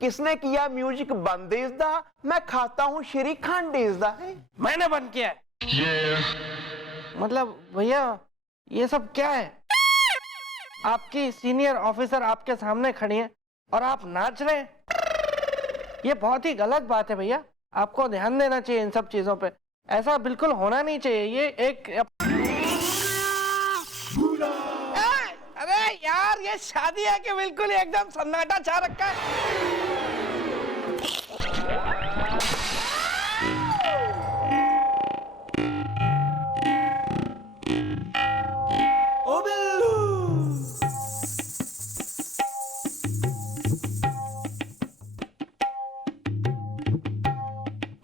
किसने किया म्यूजिक बंद इसदा, मैं खाता हूँ श्रीखंड इसदा। मैंने बंद किया है। मतलब भैया ये सब क्या है? आपकी सीनियर ऑफिसर आपके सामने खड़ी है और आप नाच रहे हैं। ये बहुत ही गलत बात है भैया, आपको ध्यान देना चाहिए इन सब चीजों पे। ऐसा बिल्कुल होना नहीं चाहिए। ये एक अरे यार ये शादी है कि बिल्कुल एकदम सन्नाटा छा रखा है। ओ बिल्लू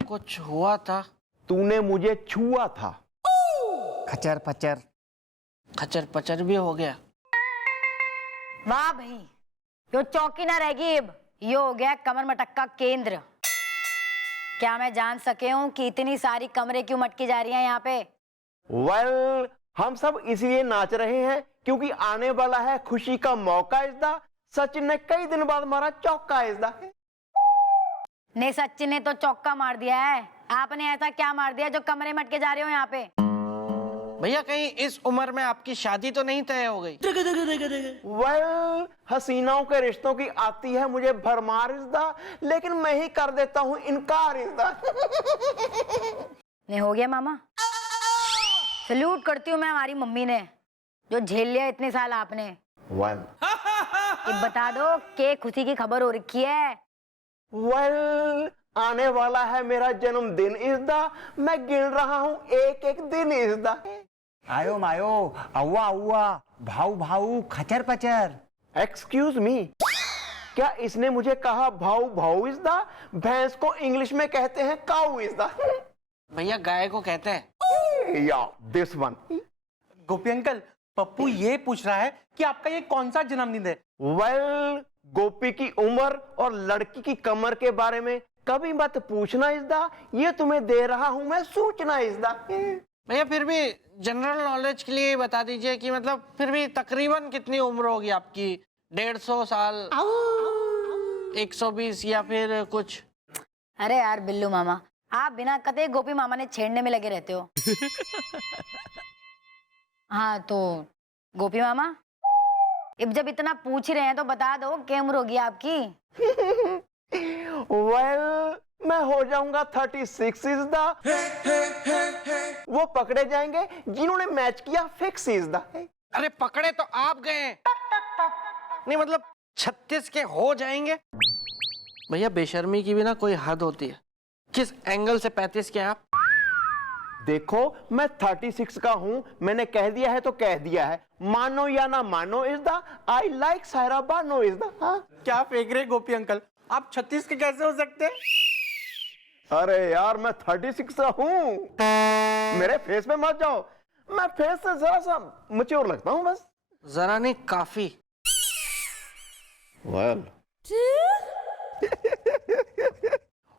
कुछ हुआ था? तूने मुझे छुआ था। खचर पचर। खचर पचर भी हो गया। वाह भाई, यो चौकी ना रहेगी अब, यो हो गया कमर मटक्का केंद्र। क्या मैं जान सके हूँ कि इतनी सारी कमरे क्यों मटकी जा रही हैं यहाँ पे? वेल, हम सब इसलिए नाच रहे हैं क्योंकि आने वाला है खुशी का मौका इसदा। सचिन ने कई दिन बाद मारा चौका इसदा। नहीं, सचिन ने तो चौका मार दिया है, आपने ऐसा क्या मार दिया जो कमरे मटके जा रहे हो यहाँ पे? भैया कहीं इस उम्र में आपकी शादी तो नहीं तय हो गई? वेल, हसीनाओं के रिश्तों की आती है मुझे भरमार इसदा, लेकिन मैं ही कर देता हूँ इनकार इसदा। नहीं हो गया मामा, सल्यूट करती हूँ मैं हमारी मम्मी ने जो झेल लिया इतने साल आपने। वेल, ये बता दो कि खुशी की खबर हो रखी है? वेल, आने वाला है मेरा जन्मदिन इसदा, मैं गिन रहा हूँ एक एक दिन इसदा। आयो मायो, अव्वा अव्वा, भाऊ भाऊ, खचर पचर। एक्सक्यूज मी, क्या इसने मुझे कहा भाऊ भाऊ इसदा? भैंस को इंग्लिश में कहते हैं काऊ इसदा। भैया गाय को कहते हैं। या this one. Gopi uncle, Pappu ये पूछ रहा है कि आपका ये कौन सा जन्मदिन है? वेल, गोपी की उम्र और लड़की की कमर के बारे में कभी मत पूछना इसदा, ये तुम्हें दे रहा हूं मैं सूचना इसदा। भैया फिर भी जनरल नॉलेज के लिए बता दीजिए कि मतलब फिर भी तकरीबन कितनी उम्र होगी आपकी? 150 साल, 120 या फिर कुछ? अरे यार बिल्लू मामा, आप बिना कते गोपी मामा ने छेड़ने में लगे रहते हो। हाँ तो गोपी मामा, अब जब इतना पूछ रहे हैं तो बता दो क्या उम्र होगी आपकी? वेल, मैं हो जाऊंगा 36 इसदा। वो पकड़े जाएंगे जिन्होंने मैच किया फिक्स इसदा। अरे पकड़े तो आप गए, नहीं मतलब 36 के हो जाएंगे? भैया बेशर्मी की भी ना कोई हद होती है। किस एंगल से 35 के आप? देखो, मैं 36 का हूं, मैंने कह दिया है तो कह दिया है, मानो या ना मानो इसदा। आई लाइक सायरा बानो इसदा। हाँ? क्या फेंक रहे गोपी अंकल, आप 36 के कैसे हो सकते? अरे यार, मैं 36 का हूं, मेरे फेस पे मत जाओ, मैं फेस से जरा सा मैच्योर लगता हूं बस। जरा नहीं, काफी। वेल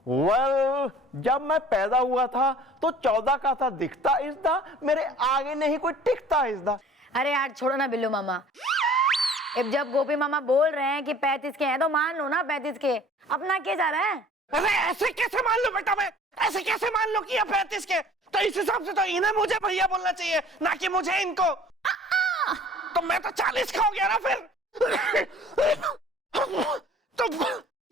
वेल, जब मैं पैदा हुआ था तो 14 का था दिखता इसदा, मेरे आगे नहीं कोई टिकता इसदा। अरे यार छोड़ो ना बिल्लू मामा, अब जब गोपी मामा बोल रहे हैं कि 35 के हैं तो मान लो ना 35 के, अपना क्या जा रहा है? अरे ऐसे कैसे मान लो बेटा, मैं ऐसे कैसे मान लो कि ये 35 के? तो इस हिसाब से तो इन्हें मुझे भैया बोलना चाहिए, ना कि मुझे इनको। तो मैं तो 40 का हो गया ना फिर। तो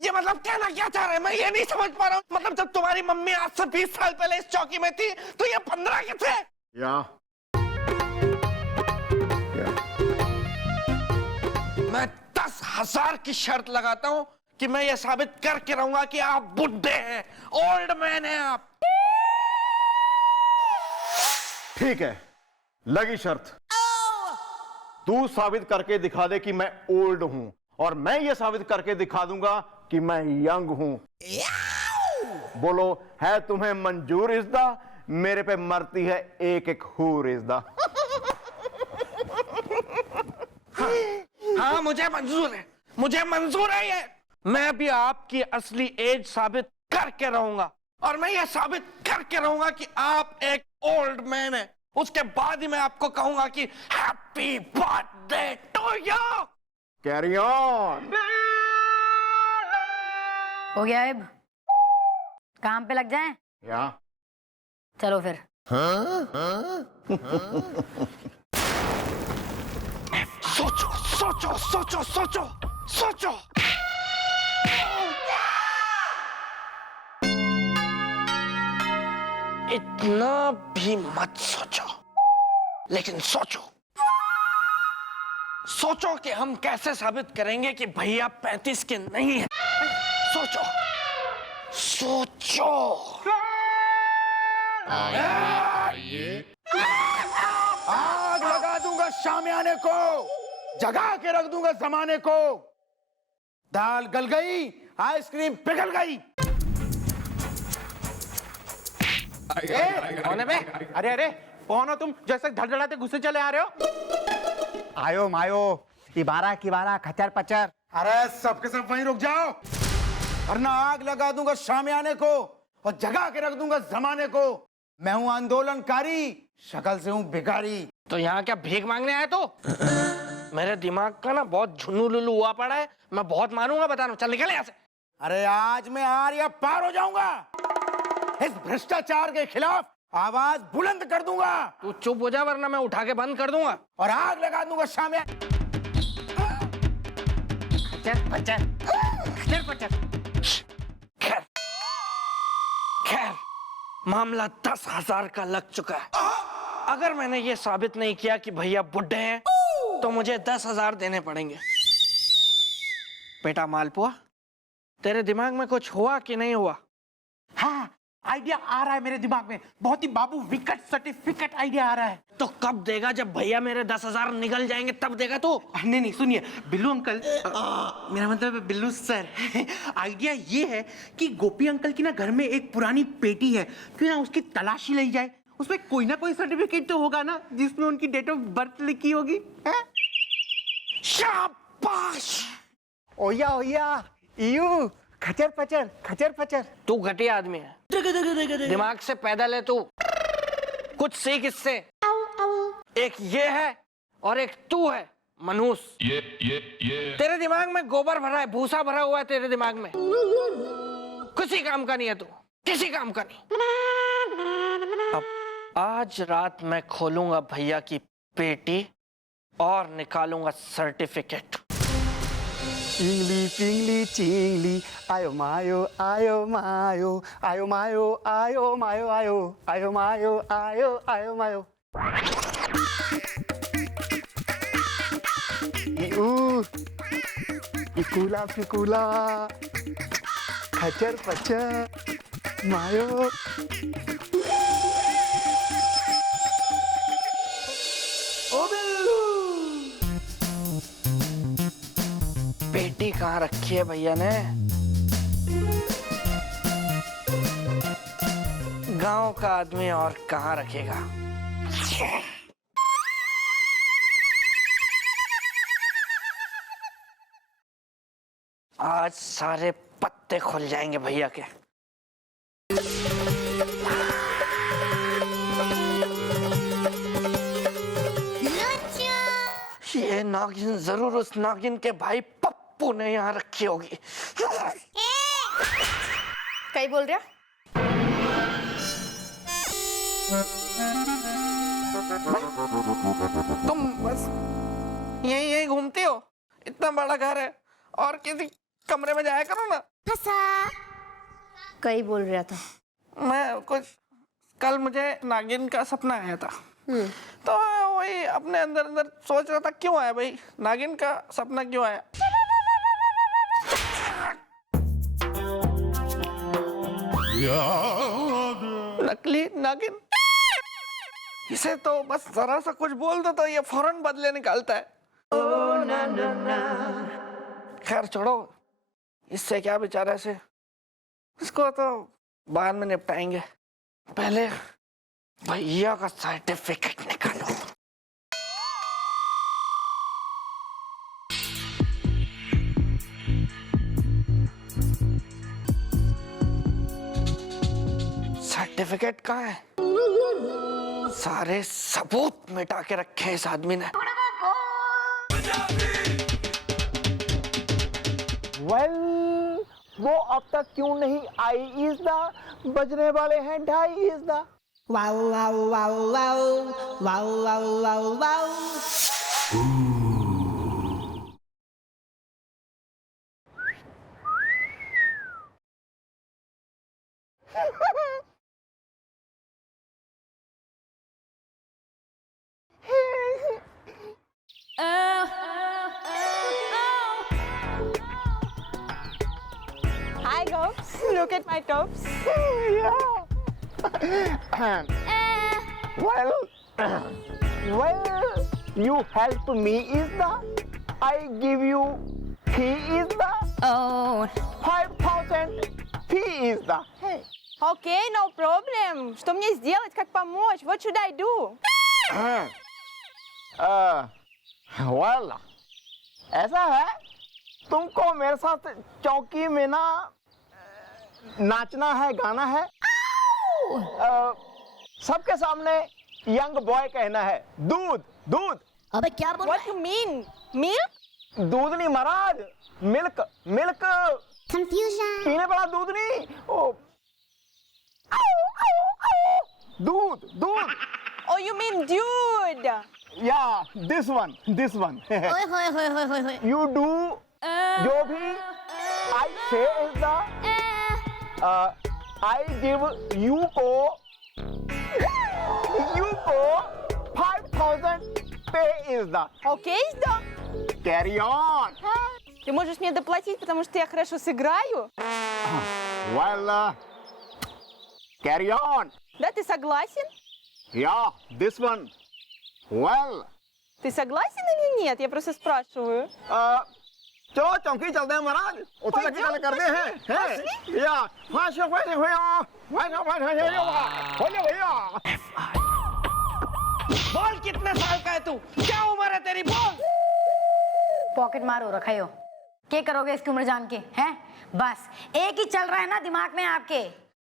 ये मतलब कहना क्या चाह रहे हैं, मैं ये नहीं समझ पा रहा हूँ। मतलब जब तुम्हारी मम्मी आज से 20 साल पहले इस चौकी में थी तो ये 15 के थे। या मैं 10,000 की शर्त लगाता हूँ कि मैं ये साबित करके रहूंगा कि आप बुड्ढे हैं, ओल्ड मैन हैं आप। ठीक है, लगी शर्त। तू साबित करके दिखा दे कि मैं ओल्ड हूं, और मैं ये साबित करके दिखा दूंगा कि मैं यंग हूं। बोलो, है तुम्हें मंजूर इसदा? मेरे पे मरती है एक एक हूर इसदा। हाँ मुझे मंजूर है, मुझे मंजूर है ये। मैं भी आपकी असली एज साबित करके रहूंगा, और मैं ये साबित करके रहूंगा कि आप एक ओल्ड मैन है। उसके बाद ही मैं आपको कहूंगा कि happy birthday to you. Carry on. हो गया अब, काम पे लग जाएं। या चलो फिर। सोचो सोचो सोचो सोचो सोचो। इतना भी मत सोचो, लेकिन सोचो सोचो कि हम कैसे साबित करेंगे कि भैया 35 के नहीं है। सोचो सोचो। आग लगा दूंगा शामियाने को, जगा के रख दूंगा जमाने को। दाल गल गई, आइसक्रीम पिघल गई। कौन है बे? अरे अरे कौन हो तुम, जैसे धड़धड़ाते गुस्से चले आ रहे हो? आयो मायो, इबारा किबारा खचर पचर। अरे सबके सब वहीं रुक जाओ, वरना आग लगा दूंगा शामियाने को और जगा के रख दूंगा जमाने को। मैं हूं आंदोलनकारी, शक्ल से हूं भिखारी। तो यहाँ क्या भीख मांगने आए तो? मेरे दिमाग का ना बहुत झुन्नू लुल्लू हुआ पड़ा है, मैं बहुत मारूंगा, बता रहा हूँ। चल निकल यहाँ से। अरे आज मैं आर या पार हो जाऊंगा, इस भ्रष्टाचार के खिलाफ आवाज बुलंद कर दूंगा तू चुप हो जा, वरना मैं उठा के बंद कर दूंगा। और आग लगा दूंगा शामिया। खैर खैर, मामला 10,000 का लग चुका है। अगर मैंने ये साबित नहीं किया कि भैया बुड्ढे हैं, तो मुझे 10,000 देने पड़ेंगे। बेटा मालपुआ, तेरे दिमाग में कुछ हुआ कि नहीं हुआ? हाँ, आइडिया आ रहा है मेरे दिमाग में, बहुत ही बाबू विकट सर्टिफिकेट आइडिया आ रहा है। तो कब देगा? जब भैया मेरे 10,000 निकल जाएंगे तब देगा तू? नहीं नहीं सुनिए बिल्लू अंकल, मेरा मतलब है बिल्लू सर। आइडिया ये है कि गोपी अंकल की ना घर में एक पुरानी पेटी है, क्यों ना उसकी तलाशी ली जाए। उसमें कोई ना कोई सर्टिफिकेट तो होगा ना जिसमें उनकी डेट ऑफ बर्थ लिखी होगी। शाबाश! ओया ओया, इयू खचर पचर। तू घटिया आदमी है, दिमाग से पैदल है तू। कुछ सीख इससे। एक ये है और एक तू है, मनूस। तेरे दिमाग में गोबर भरा है, भूसा भरा हुआ है तेरे दिमाग में। किसी काम का नहीं है तू, किसी काम का नहीं। अब आज रात मैं खोलूंगा भैया की पेटी और निकालूंगा सर्टिफिकेट। चिंगली पिंगली चिंगली, आयो मायो आयो मायो, आयो मायो आयो मायो आयो, आयो मायो आयो आयो मायो। इकुला फिकुला, खचर पचर, मायो। पेटी कहाँ रखी है भैया ने? गांव का आदमी और कहाँ रखेगा? आज सारे पत्ते खुल जाएंगे भैया के। ये नागिन जरूर उस नागिन के भाई पप्पू ने यहाँ रखी होगी। कहीं बोल रहा? तुम बस यही यही घूमती हो, इतना बड़ा घर है, और किसी कमरे में जाया करो ना। कहीं बोल रहा था? मैं कुछ कल मुझे नागिन का सपना आया था, तो वही अपने अंदर अंदर सोच रहा था क्यों आया भाई, नागिन का सपना क्यों आया। नकली नागिन, इसे तो बस जरा सा कुछ बोल दो तो ये फौरन बदले निकालता है। खैर छोड़ो, इससे क्या बेचारा से, इसको तो बाद में निपटाएंगे। पहले भैया का सर्टिफिकेट निकालो। सर्टिफिकेट कहाँ है? सारे सबूत मिटा के रखे हैं इस आदमी ने। वेल वो अब तक क्यों नहीं आई इज द बजने वाले हैं ढाई is the Wow, wow, wow, wow, wow, wow, wow, wow. Hi, Gobs. Look at my tops. well you help me is the I give you fee is the Oh. 5,000 fee is the Okay, no problem. Что мне сделать, как помочь? What should I do? well ऐसा है तुमको मेरे साथ चौकी में ना नाचना है गाना है सबके सामने यंग बॉय कहना है दूध दूध अबे क्या बोल What you mean? Milk? दूध नहीं महाराज मिल्क मिल्क कंफ्यूजन पीने वाला दूध नहीं ओ दूध दूध Oh, you mean dude? या दिस वन ओए होए होए होए होए होए यू डू जो भी I say is the I give you को 5,000 पे is the Окей, да? Carry on Ты можешь мне доплатить, потому что я хорошо сыграю? Well carry on Да, ты согласен? या दिस वन वेल Ты согласен или нет? Я просто спрашиваю. चलो चौकी चलते हैं महाराज उसे लगी गल करते हैं या फाशो फाशो भैया बोल कितने साल का है तू? क्या उम्र है तेरी? बोल। पॉकेट मार हो रखा हो। क्या करोगे इसकी उम्र जान के? हैं? बस एक ही चल रहा है ना दिमाग में आपके।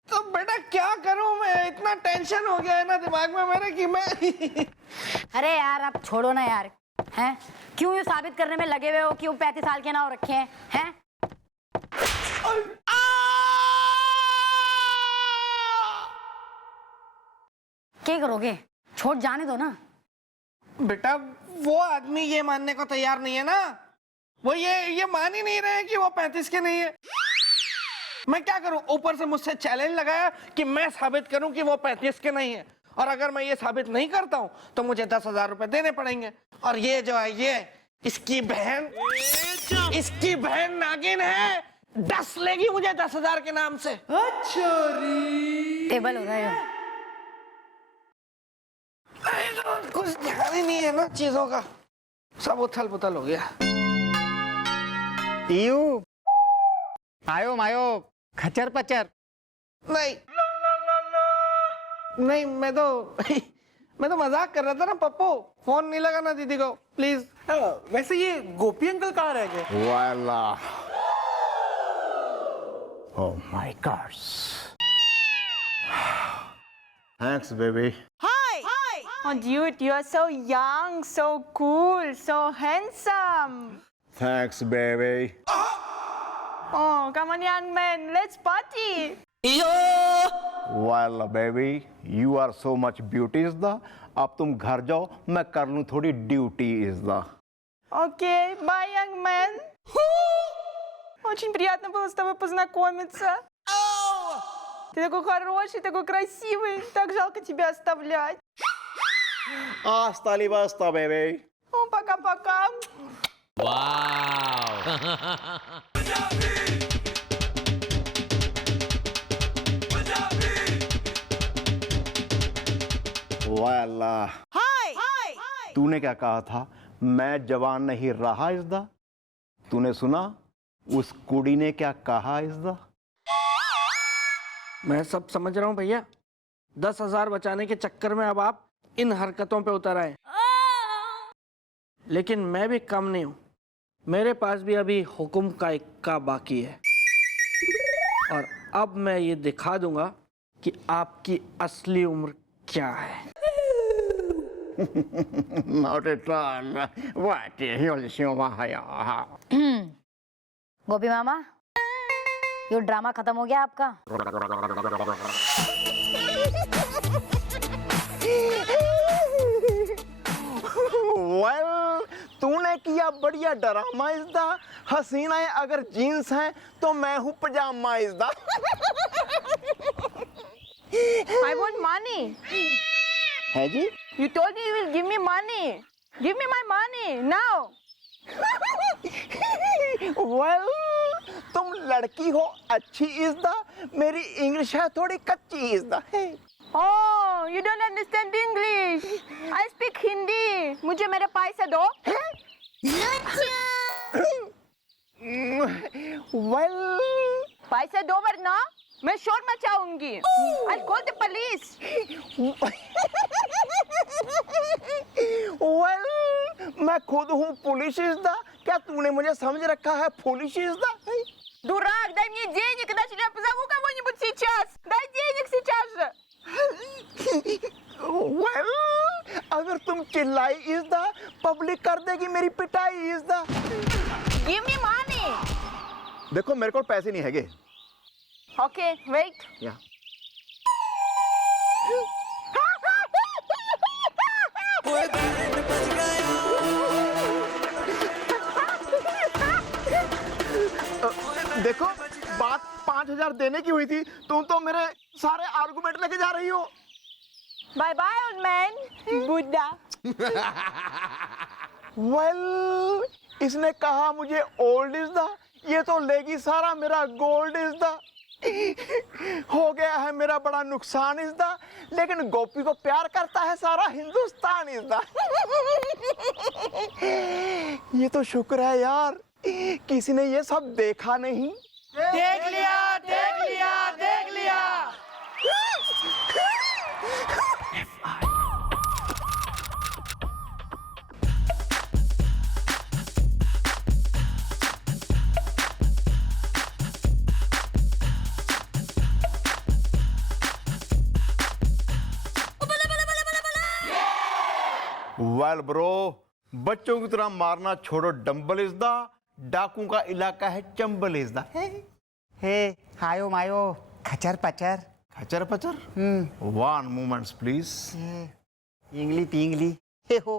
तो बेटा क्या करूं मैं? इतना टेंशन हो गया है ना दिमाग में मेरे कि मैं अरे यार आप छोड़ो ना यार। हैं? क्यों ये साबित करने में लगे हुए हो कि वो 35 साल के ना हो रखे हैं? हैं? क्या करोगे? छोड़ जाने दो ना। बेटा वो आदमी ये मानने को तैयार नहीं है ना। वो ये मान ही नहीं रहे हैं कि वो 35 के नहीं है। मैं क्या करूं? ऊपर से मुझसे चैलेंज लगाया कि मैं साबित करूं कि वो 35 के नहीं है, और अगर मैं ये साबित नहीं करता हूं तो मुझे 10,000 रुपए देने पड़ेंगे। और ये जो है ये इसकी बहन नागिन है, 10 लेगी मुझे 10,000 के नाम से। टेबल हो रहा है। कुछ ध्यान ही नहीं है ना चीजों का, सब उथल पुथल हो गया। यू आयो मायो खचर पचर नहीं नहीं, मैं तो मजाक कर रहा था ना पप्पू। फोन नहीं लगाना दीदी को प्लीज। वैसे ये गोपी अंकल कहाँ रह गए? वाला oh my God thanks baby Oh, dude, you are so young, so cool, so handsome. Thanks baby Oh, come on, young man, let's party. Well baby you are so much beauty is the अब तुम घर जाओ मैं कर लूं थोड़ी duty is the Okay, bye, young man. Очень приятно было с тобой познакомиться. Ты такой хороший, такой красивый. Так жалко тебя оставлять. Hasta li basta baby Oh, пока-пока. वाला तूने क्या कहा था? मैं जवान नहीं रहा इज़दा। तूने सुना उस कुड़ी ने क्या कहा इज़दा? मैं सब समझ रहा हूँ भैया। 10,000 बचाने के चक्कर में अब आप इन हरकतों पे उतर आए, लेकिन मैं भी कम नहीं हूं। मेरे पास भी अभी हुक्म का इक्का बाकी है, और अब मैं ये दिखा दूंगा कि आपकी असली उम्र क्या है। Not at all. What? गोपी मामा ये ड्रामा खत्म हो गया आपका? वेल, तूने किया बढ़िया ड्रामा इसदा। हसीनाएं अगर जीन्स हैं तो मैं हूँ पजामा इसदा। I want money. है जी? You told me you will give me money. Give me my money now. Well, तुम लड़की हो अच्छी इसदा, मेरी इंग्लिश है थोड़ी कच्ची इसदा। Oh, you don't understand English. I speak Hindi. मुझे मेरे पैसे दो. वेल, पैसे दो वरना मैं शोर मचाऊंगी. I'll call the police. Well, मैं खुद हूँ पुलिस इसदा। क्या तूने मुझे समझ रखा है पुलिस इसदा? Дурак, дай мне денег, иначе я позову кого-нибудь сейчас. Дай денег сейчас же. वेल, अगर तुम चिल्लाई इसदा, पब्लिक कर देगी मेरी पिटाई इसदा। Give me money. देखो मेरे को पैसे नहीं हैगे। Okay, wait. या देखो, बात 5,000 देने की हुई थी, तुम तो मेरे सारे आर्गुमेंट लेके जा रही हो। Bye bye, old man. Buddha. Well, इसने कहा मुझे ओल्ड इज द, ये तो लेगी सारा मेरा गोल्ड इज द। हो गया है मेरा बड़ा नुकसान इज द, लेकिन गोपी को प्यार करता है सारा हिंदुस्तान इज द। ये तो शुक्र है यार, किसी ने ये सब देखा नहीं। देख लिया, देख लिया, देख लिया। वेल ब्रो, बच्चों की तरह मारना छोड़ो डंबल इज द, डाकू का इलाका है चंबल इज द। हे हायो मायो खचर पचर खचर पचर। One moments please. इंगली पिंगली हे हो।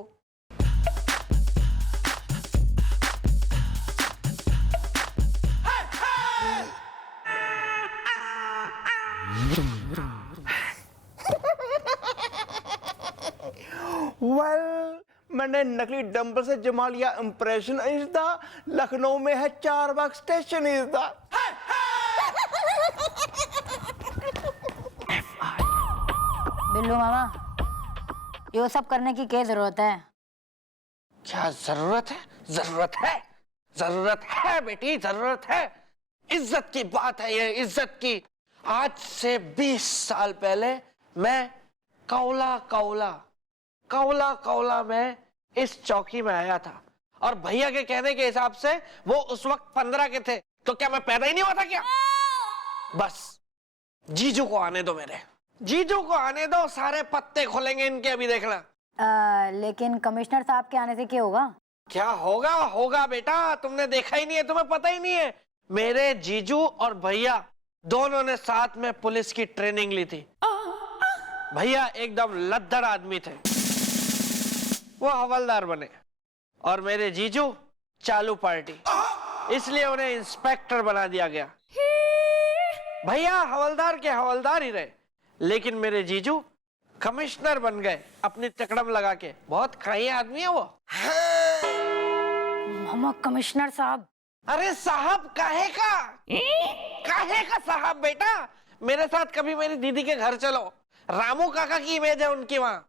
वेल, मैंने नकली डंबल से जमा लिया इंप्रेशन इज द, लखनऊ में है Charbagh station is the. Billu मामा, ये सब करने की क्या जरूरत है? क्या जरूरत है? जरूरत है, जरूरत है बेटी, जरूरत है। इज्जत की बात है ये, इज्जत की। आज से 20 साल पहले मैं कौला कौला कौला कौला में इस चौकी में आया था, और भैया के कहने के हिसाब से वो उस वक्त 15 के थे। तो क्या मैं पैदा ही नहीं हुआ था क्या? बस जीजू को आने दो, मेरे जीजू को आने दो, सारे पत्ते खोलेंगे इनके, अभी देखना। लेकिन कमिश्नर साहब के आने से क्या होगा? क्या होगा? होगा बेटा, तुमने देखा ही नहीं है, तुम्हें पता ही नहीं है। मेरे जीजू और भैया दोनों ने साथ में पुलिस की ट्रेनिंग ली थी। भैया एकदम लद्दड़ आदमी थे, वो हवलदार बने, और मेरे जीजू चालू पार्टी, इसलिए उन्हें इंस्पेक्टर बना दिया गया। भैया हवलदार के हवलदार ही रहे, लेकिन मेरे जीजू कमिश्नर बन गए अपनी तकड़म लगा के। बहुत खाई आदमी है वो। मामा कमिश्नर साहब? अरे साहब काहे का? काहे का साहब बेटा? मेरे साथ कभी मेरी दीदी के घर चलो, रामू काका की इमेज है उनकी वहां।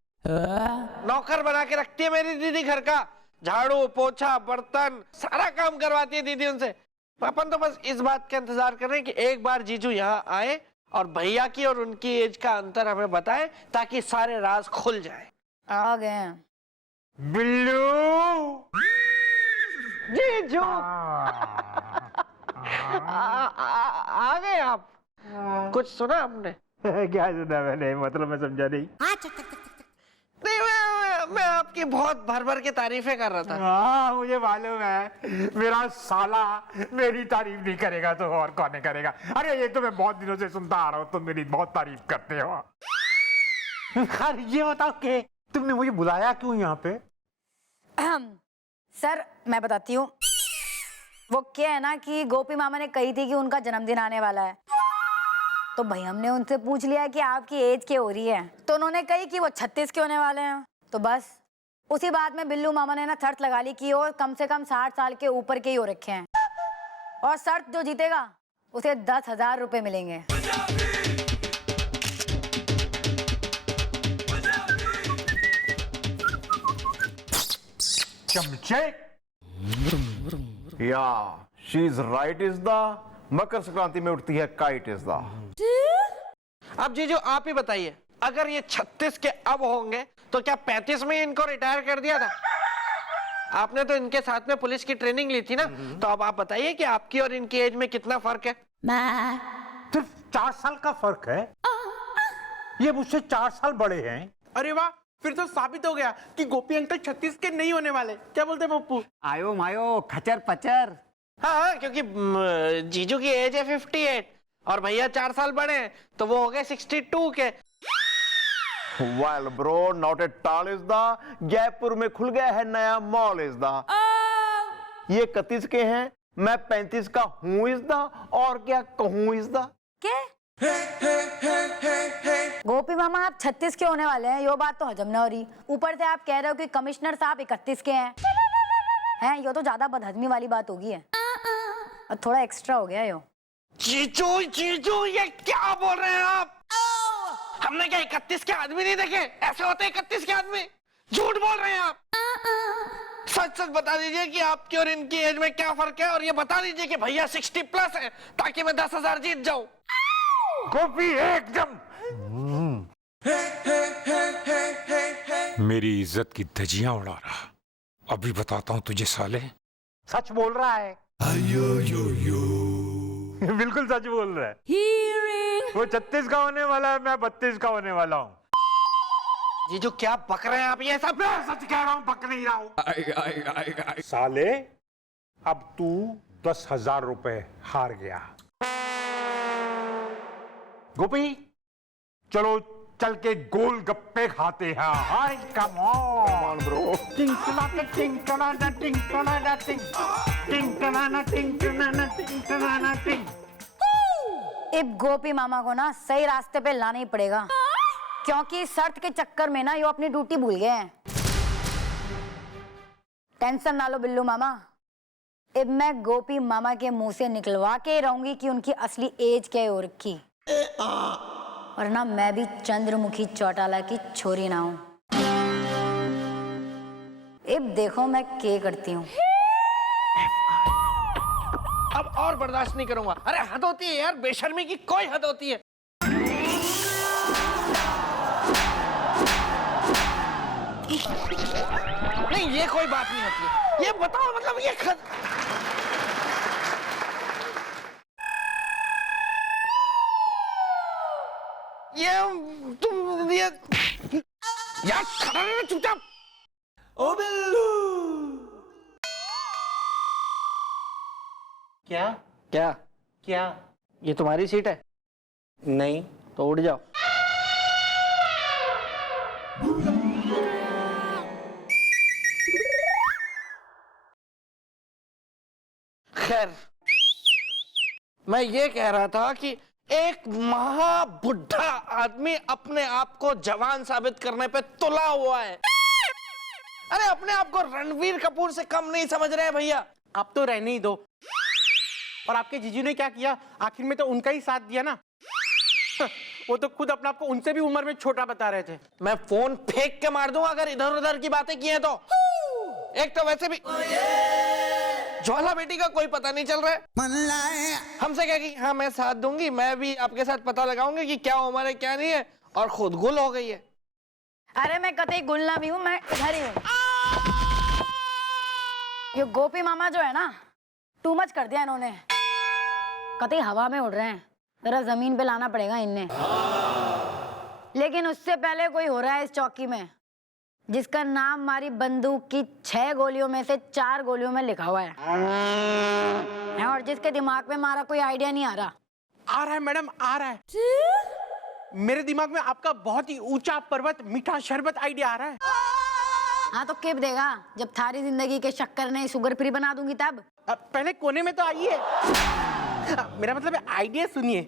नौकर बना के रखती है मेरी दीदी घर का, झाड़ू पोछा बर्तन सारा काम करवाती है दीदी उनसे। अपन तो बस इस बात का इंतजार कर रहे हैं कि एक बार जीजू यहाँ आए और भैया की और उनकी एज का अंतर हमें बताएं, ताकि सारे राज खुल जाए। आ गए हैं। बिल्लू जीजू आ गए आप। कुछ सुना आपने? क्या सुना मैंने? मतलब मैं समझा नहीं। नहीं, मैं आप आपकी बहुत भर भर के तारीफें कर रहा था। हाँ मुझे मालूम है, मेरा साला मेरी तारीफ नहीं करेगा तो और कौन करेगा। अरे ये तो मैं बहुत दिनों से सुनता आ रहा हूँ, तुम मेरी बहुत तारीफ करते हो। खैर ये बताओ कि तुमने मुझे बुलाया क्यों यहाँ पे? सर मैं बताती हूँ, वो क्या है ना कि गोपी मामा ने कही थी कि उनका जन्मदिन आने वाला है, तो भाई हमने उनसे पूछ लिया कि आपकी एज क्या हो रही है, तो उन्होंने कही कि वो 36 के होने वाले हैं। तो बस उसी बात में बिल्लू मामा ने ना शर्त लगा ली कि वो कम से कम 60 साल के ऊपर के ही हो रखे हैं, और शर्त जो जीतेगा उसे 10,000 रुपए मिलेंगे। चमचे। या she is right is the Makar Sankranti में उठती है काइट इज द। अब जीजू आप ही बताइए, अगर ये 36 के अब होंगे तो क्या 35 में इनको रिटायर कर दिया था? आपने तो इनके साथ में पुलिस की ट्रेनिंग ली थी ना, तो अब आप बताइए कि आपकी और इनकी एज में कितना फर्क है? सिर्फ 4 साल का फर्क है। ये मुझसे 4 साल बड़े हैं। अरे वाह, फिर तो साबित हो गया कि गोपी अंकल 36 के नहीं होने वाले। क्या बोलते पप्पू? आयो मायो खचर पचर। हाँ, क्योंकि जीजू की एज है 58 और भैया 4 साल बड़े हैं, तो वो हो गए 62 के। Well bro, not at all is the. Jaipur में खुल गया है नया मॉल इज द। ये 31 के हैं, मैं 35 का हूँ इज द, और क्या कहूँ इज द। क्या गोपी मामा आप 36 के होने वाले हैं, ये बात तो हजम ना हो रही। ऊपर से आप कह रहे हो कि कमिश्नर साहब 31 के हैं। ये तो ज्यादा बदहजमी वाली बात होगी है, और थोड़ा एक्स्ट्रा हो गया यो। जीजू जीजू ये क्या बोल रहे हैं आप? हमने क्या 31 के आदमी नहीं देखे? ऐसे होते 31 के आदमी? झूठ बोल रहे हैं आप। सच सच बता दीजिए कि आपकी और इनकी एज में क्या फर्क है, और ये बता दीजिए कि भैया 60 प्लस है, ताकि मैं 10,000 जीत जाऊं। गोपी एकदम मेरी इज्जत की धज्जियां उड़ा रहा। अभी बताता हूं तुझे साले। सच बोल रहा है। बिल्कुल सच बोल रहा है। वो 36 का होने वाला है, मैं 32 का होने वाला हूँ। जीजू क्या बक रहे हैं आप? ये सब मैं सच कह रहा हूँ, बक नहीं रहा हूँ। साले अब तू 10,000 रुपए हार गया। गोपी चलो चल के गोल गप्पे खाते हैं। हाय कम ऑन ब्रो। टिंकना टिंकना टिंकना टिंकना टिंकना टिंकना टिंक। अब गोपी मामा को ना सही रास्ते पे लाना ही पड़ेगा, क्योंकि शर्त के चक्कर में ना ये अपनी ड्यूटी भूल गए हैं। टेंशन ना लो बिल्लू मामा, अब मैं गोपी मामा के मुंह से निकलवा के रहूंगी कि उनकी असली एज क्या हो रखी, वरना मैं भी चंद्रमुखी चौटाला की छोरी ना हूं। अब देखो मैं क्या करती हूँ। अब और बर्दाश्त नहीं करूंगा। अरे हद होती है यार, बेशर्मी की कोई हद होती है। नहीं ये कोई बात नहीं होती है। ये बताओ मतलब ये तुम ये यार खड़ा रहना चुपचाप। ओ बिल्लू। क्या क्या? क्या? ये तुम्हारी सीट है? नहीं। तो उठ जाओ। खैर मैं ये कह रहा था कि एक महाबुढ़ा आदमी अपने आप को जवान साबित करने पे तुला हुआ है। अरे अपने आप को रणवीर कपूर से कम नहीं समझ रहे हैं भैया। आप तो रहने ही दो। और आपके जीजू ने क्या किया? आखिर में तो उनका ही साथ दिया ना। वो तो खुद अपने आप को उनसे भी उम्र में छोटा बता रहे थे। मैं फोन फेंक के मार दूंगा अगर इधर उधर की बातें की है तो। एक तो वैसे भी ज्वाला बेटी का कोई पता नहीं चल रहा है। हमसे क्या कि हाँ मैं साथ दूंगी, मैं भी आपके साथ पता लगाऊंगी कि क्या उम्र है क्या नहीं है, और खुद गुल हो गई है। अरे मैं कतई गुलना भी हूँ, मैं इधर ही हूँ। ये गोपी मामा जो है ना, टू मच कर दिया इन्होंने। कतई हवा में उड़ रहे हैं, जरा जमीन पे लाना पड़ेगा इन्हें। लेकिन उससे पहले कोई हो रहा है इस चौकी में, जिसका नाम हमारी बंदूक की 6 गोलियों में से 4 गोलियों में लिखा हुआ है और जिसके दिमाग में हमारा कोई आइडिया नहीं आ रहा। आ रहा है मैडम, आ रहा है। मेरे दिमाग में आपका बहुत ही ऊंचा पर्वत मीठा शरबत आइडिया आ रहा है। हाँ तो केब देगा जब थारी जिंदगी के शक्कर ने शुगर फ्री बना दूंगी तब। पहले कोने में तो आइए। मेरा मतलब है आइडिया सुनिए।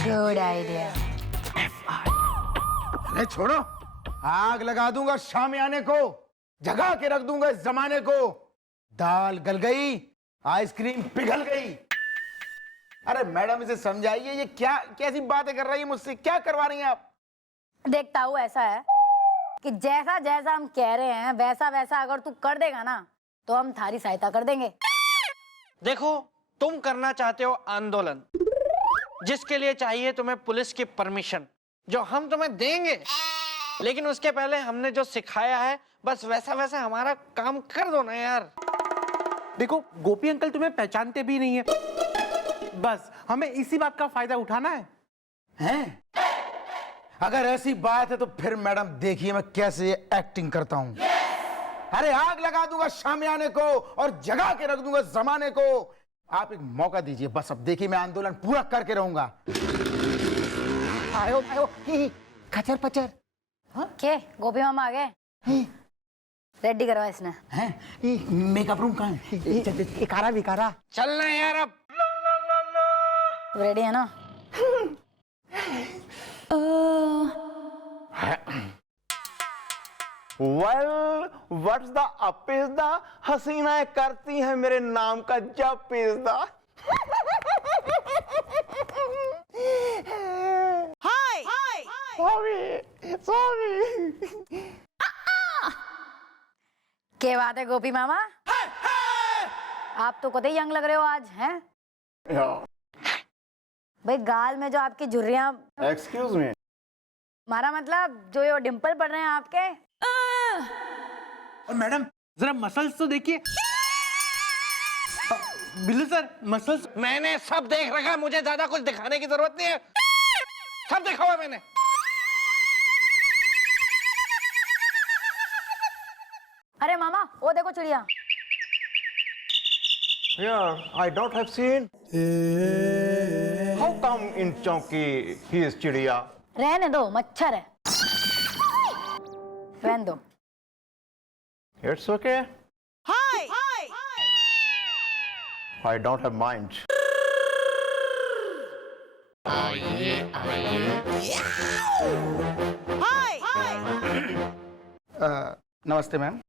Good idea. अरे छोड़ो, आग लगा दूंगा शामियाने को, जगा के रख दूंगा इस जमाने को। दाल गल गई, आइसक्रीम पिघल गई। अरे मैडम इसे समझाइए, ये क्या कैसी बातें कर रही है मुझसे, क्या करवा रही हैं आप? देखता हूँ ऐसा है कि जैसा जैसा हम कह रहे हैं वैसा वैसा अगर तू कर देगा ना तो हम थारी सहायता कर देंगे। देखो, तुम करना चाहते हो आंदोलन, जिसके लिए चाहिए तुम्हें पुलिस की परमिशन, जो हम तुम्हें देंगे। लेकिन उसके पहले हमने जो सिखाया है बस वैसा वैसा हमारा काम कर दो ना यार। देखो, गोपी अंकल तुम्हें पहचानते भी नहीं है, बस हमें इसी बात का फायदा उठाना है। हैं? अगर ऐसी बात है तो फिर मैडम देखिए मैं कैसे एक्टिंग करता हूं। अरे आग लगा दूंगा शामियाने को और जगा के रख दूंगा जमाने को। आप एक मौका दीजिए बस, अब देखिए मैं आंदोलन पूरा करके रहूंगा। आयो आयो, खचर पचर। के गोपी मामा आ गए? रेडी करवा इसने। मेकअप रूम कहाँ है? इकारा विकारा। चलना यार अब। रेडी है ना? Well, what's the up is the हसीनाएं करती हैं मेरे नाम का जप is the। Hi! Sorry। क्या बात है गोपी मामा? आप तो कतई यंग लग रहे हो आज, हैं? भाई गाल में जो आपकी झुर्रियां, Excuse me। हमारा मतलब जो ये डिंपल पड़ रहे हैं आपके। और मैडम जरा मसल्स तो देखिए। Billu sir, muscles. मैंने सब देख रखा, मुझे ज्यादा कुछ दिखाने की जरूरत नहीं है, सब देखा हुआ मैंने। अरे मामा वो देखो चिड़िया। Yeah, I don't have seen। How come in Chowki he is चिड़िया? रहने दो, मच्छर है, रहने दो। It's okay। Hi! I don't have mind। नमस्ते मैम।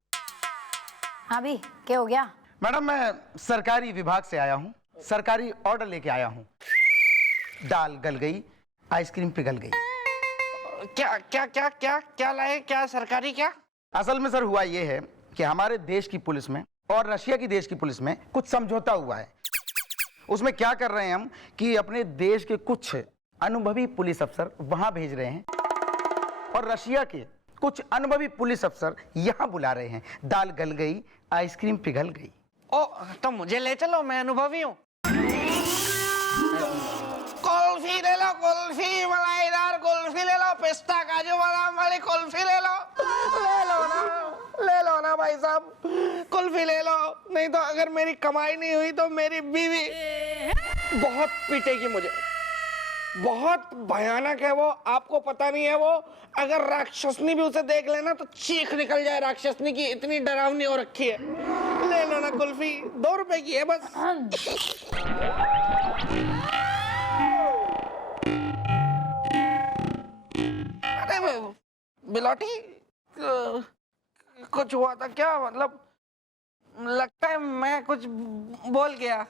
हाँ भी क्या हो गया? मैडम मैं सरकारी विभाग से आया हूँ, सरकारी ऑर्डर लेके आया हूँ। दाल गल गई, आइसक्रीम पिघल गई। क्या क्या क्या क्या क्या लाए? क्या सरकारी क्या? असल में सर हुआ ये है कि हमारे देश की पुलिस में और रशिया की देश की पुलिस में कुछ समझौता हुआ है। उसमें क्या कर रहे हैं हम कि अपने देश के कुछ अनुभवी पुलिस अफसर वहां भेज रहे हैं और रशिया के कुछ अनुभवी पुलिस अफसर यहाँ बुला रहे हैं। दाल गल गई, आइसक्रीम पिघल गई। ओ तो मुझे ले चलो, मैं अनुभवी हूँ। कुल्फी ले लो, कुल्फी मलाईदार कुल्फी ले लो, पिस्ता काजू बादाम वाली कुल्फी ले लो। ले लो ना भाई साहब, कुल्फी ले लो। नहीं तो अगर मेरी कमाई नहीं हुई तो मेरी बीवी बहुत पीटेगी मुझे। बहुत भयानक है वो, आपको पता नहीं है वो। अगर राक्षसनी भी उसे देख लेना तो चीख निकल जाए राक्षसनी की, इतनी डरावनी हो रखी है। ले लो ना कुल्फी, 2 रुपए की है बस। अरे बिलोटी, कुछ हुआ था क्या? मतलब लगता है मैं कुछ बोल गया।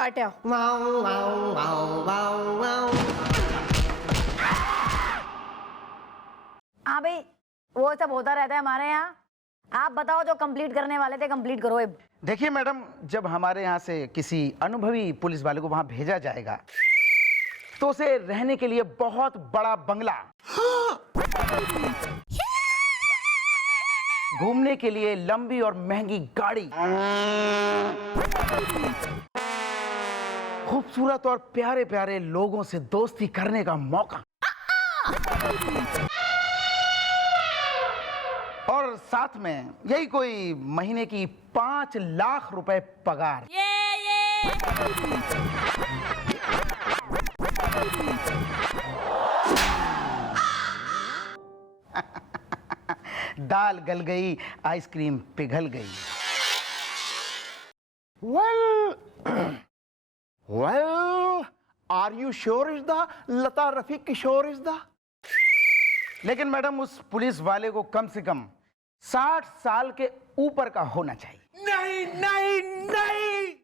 हटो। Wow wow wow wow wow. हाँ भाई वो सब होता रहता है हमारे यहाँ। आप बताओ जो कंप्लीट करने वाले थे कंप्लीट करो अब। देखिए मैडम, जब हमारे यहाँ से किसी अनुभवी पुलिस वाले को वहां भेजा जाएगा तो उसे रहने के लिए बहुत बड़ा बंगला, घूमने के लिए लंबी और महंगी गाड़ी, खूबसूरत और प्यारे प्यारे लोगों से दोस्ती करने का मौका, और साथ में यही कोई महीने की 5 लाख रुपए पगार। दाल गल गई, आइसक्रीम पिघल गई। Well, are you sure is the Lata Rafiq Kishore is the? लेकिन मैडम उस पुलिस वाले को कम से कम 60 साल के ऊपर का होना चाहिए। नहीं नहीं नहीं।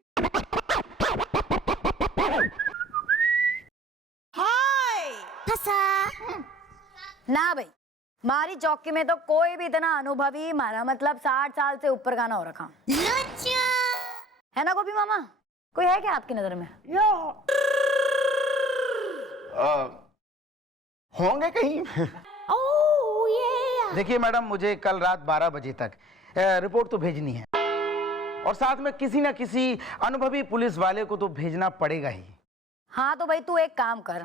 ना भाई, हमारी चौकी में तो कोई भी इतना अनुभवी मारा मतलब 60 साल से ऊपर का ना हो रखा है ना गोपी मामा? कोई है क्या आपकी नजर में? होंगे कहीं। देखिए मैडम, मुझे कल रात 12 बजे तक रिपोर्ट तो भेजनी है, और साथ में किसी ना किसी अनुभवी पुलिस वाले को तो भेजना पड़ेगा ही। हाँ तो भाई तू एक काम कर,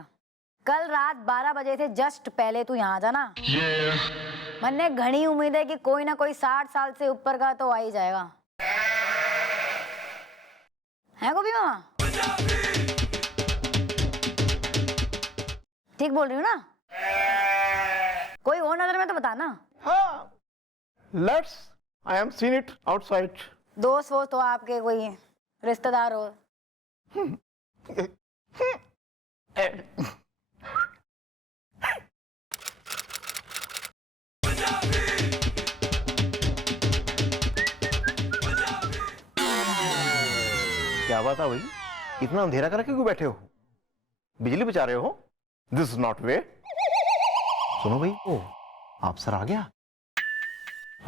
कल रात 12 बजे से जस्ट पहले तू यहाँ जाना। मैंने घनी उम्मीद है कि कोई ना कोई 60 साल से ऊपर का तो आ ही जाएगा, है गोपी मामा? ठीक बोल रही हूँ ना? कोई और नजर में तो बताना। हाँ, let's, I am seen it outside. दोस्त वोस्त हो आपके, कोई रिश्तेदार हो? क्या बात है भाई, इतना अंधेरा करके क्यों बैठे हो? बिजली बचा रहे हो? दिस इज नॉट वे। सुनो भाई, ओ आप सर आ गया?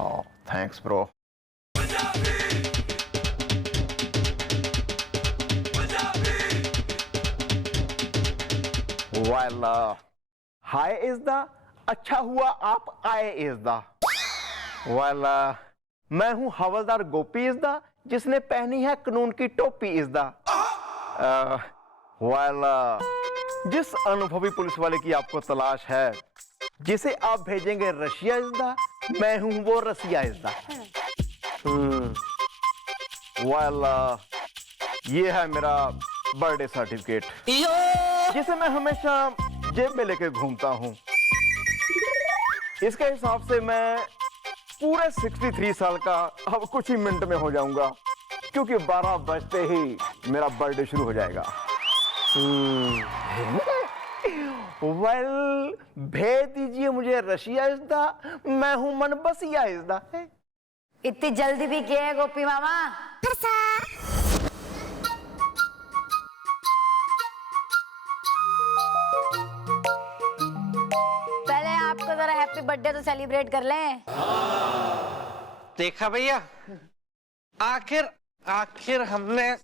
ओह thanks bro. Well hi is the, अच्छा हुआ आप आए इज द। वेल मैं हूं हवलदार गोपी इज द, जिसने पहनी है कानून की टोपी इज द। जिस अनुभवी पुलिस वाले की आपको तलाश है, जिसे आप भेजेंगे रशिया इज द, मैं हूं वो रसिया इज द। ये है मेरा बर्थडे सर्टिफिकेट, जिसे मैं हमेशा जेब में लेके घूमता हूं। इसके हिसाब से मैं पूरे 63 साल का अब कुछ ही मिनट में हो जाऊंगा, क्योंकि 12 बजते ही मेरा बर्थडे शुरू हो जाएगा। वेल भेज दीजिए मुझे रशिया इज द, मैं हूं मन बसिया इज द। इतनी जल्दी भी क्या है गोपी मामा? पहले आपको जरा हैप्पी बर्थडे तो सेलिब्रेट कर लें। देखा भैया, आखिर हमने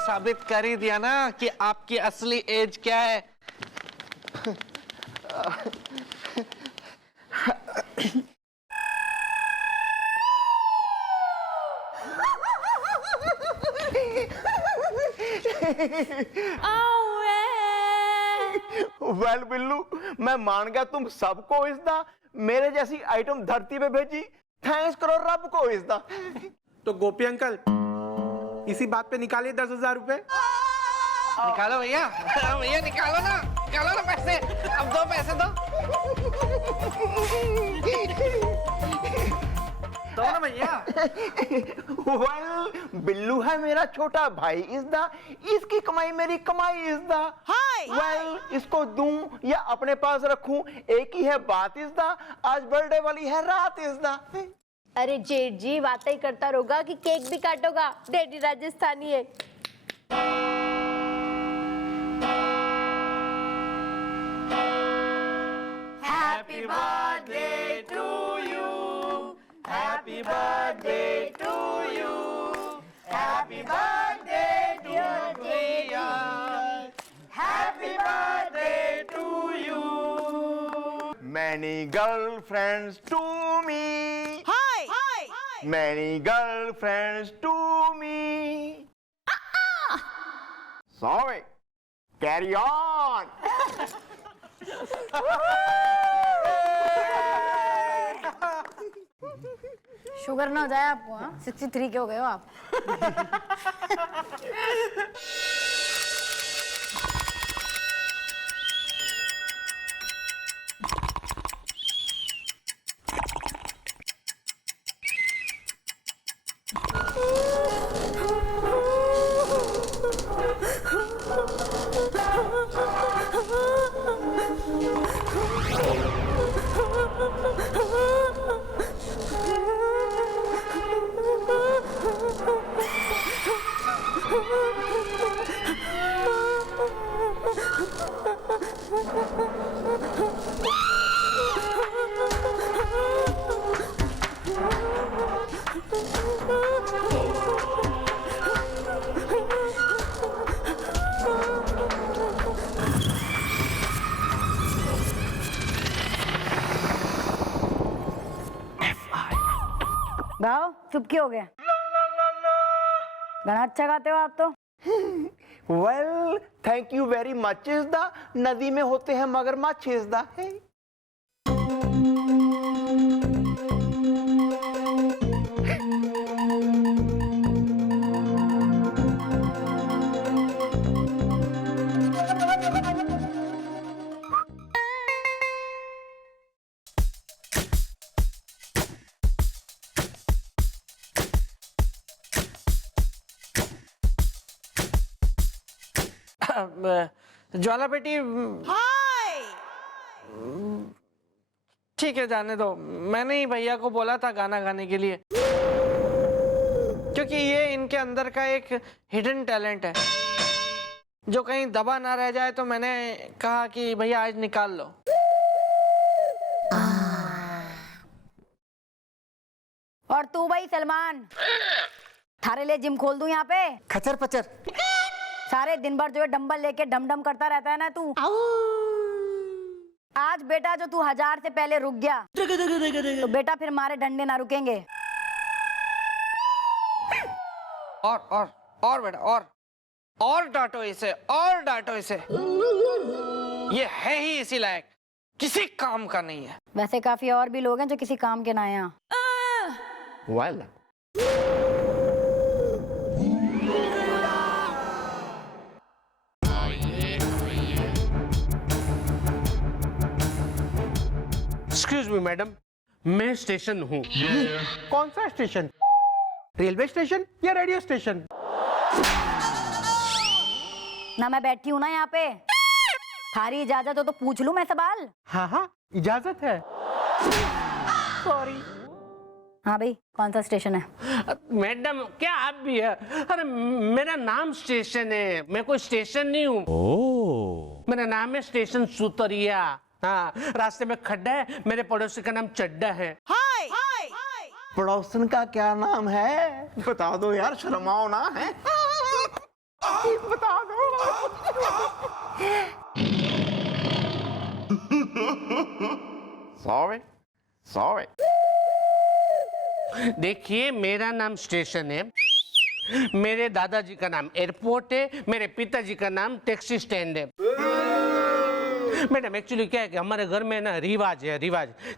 साबित कर ही दिया ना कि आपकी असली एज क्या है। वेल बिल्लू, मैं मान गया तुम सबको इस दा, मेरे जैसी आइटम धरती पे भेजी, थैंक्स करो रब को इस दा। तो गोपी अंकल इसी बात पे निकालिए 10,000 रुपए। निकालो भैया, भैया निकालो ना पैसे, अब दो पैसे दो ना भैया। वेल बिल्लू है मेरा छोटा भाई इस दा, इसकी कमाई मेरी कमाई इस दा। वेल इसको दूं या अपने पास रखूं, एक ही है बात इस दा, आज बर्थडे वाली है रात इस दा। अरे जेठ जी बातें ही करता रहोगा कि केक भी काटोगा, डैडी राजस्थानी है। Happy birthday to you, happy birthday to you, happy birthday dear Jiya, happy birthday to you. Many girlfriends to me. Hi. Many girlfriends to me. Sorry. Carry on. Sugar ना हो जाए आपको, हाँ 63 के हो गए हो आप। गाओ, चुप क्यों हो गए? गाना अच्छा गाते हो आप तो। Well, thank you very much is the नदी में होते हैं मगरमच्छ is the है। ज्वाला बेटी, ठीक है जाने दो। मैंने ही भैया को बोला था गाना गाने के लिए, क्योंकि ये इनके अंदर का एक हिडन टैलेंट है जो कहीं दबा ना रह जाए, तो मैंने कहा कि भैया आज निकाल लो। और तू भाई सलमान, थारे लिए जिम खोल दूं यहाँ पे? खचर पचर। सारे दिन भर जो है डंबल लेके डम डम करता रहता है ना तू। आज बेटा जो तू 1000 से पहले रुक गया, तो बेटा फिर मारे डंडे ना रुकेंगे। और बेटा, और डांटो इसे, और डांटो इसे। ये है ही इसी लायक, किसी काम का नहीं है। वैसे काफी और भी लोग हैं जो किसी काम के ना हैं यहाँ। Well. एक्सक्यूज मी मैडम, मैं स्टेशन हूँ। कौन सा स्टेशन? रेलवे स्टेशन या रेडियो स्टेशन? ना मैं बैठी हूँ ना यहाँ पे। थारी इजाजत हो तो पूछ लूं मैं सवाल? हाँ, इजाजत है। सॉरी। हाँ भाई, कौन सा स्टेशन है? मैडम क्या आप भी है? अरे मेरा नाम स्टेशन है, मैं कोई स्टेशन नहीं हूँ। मेरा नाम है स्टेशन सुतरिया। हाँ, रास्ते में खड्डा है, मेरे पड़ोसी का नाम चड्डा है। पड़ोसन का क्या नाम है? बता दो यार, शर्माओ ना है। बता दो। Sorry. देखिए, मेरा नाम स्टेशन है, मेरे दादाजी का नाम एयरपोर्ट है, मेरे पिताजी का नाम टैक्सी स्टैंड है। मैडम एक्चुअली क्या है कि हमारे घर में ना रिवाज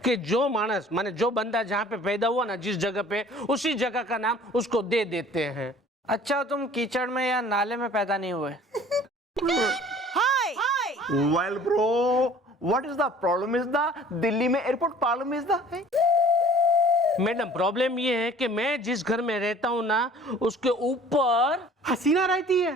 कि जो मानस माने जो बंदा जहाँ पे पैदा हुआ ना, जिस जगह पे, उसी जगह का नाम उसको दे देते हैं। अच्छा, तुम कीचड़ में या नाले में पैदा नहीं हुए? Well bro, what is the problem is the Delhi में airport problem is the madam problem ये है कि मैं जिस घर में रहता हूँ ना, उसके ऊपर हसीना रहती है।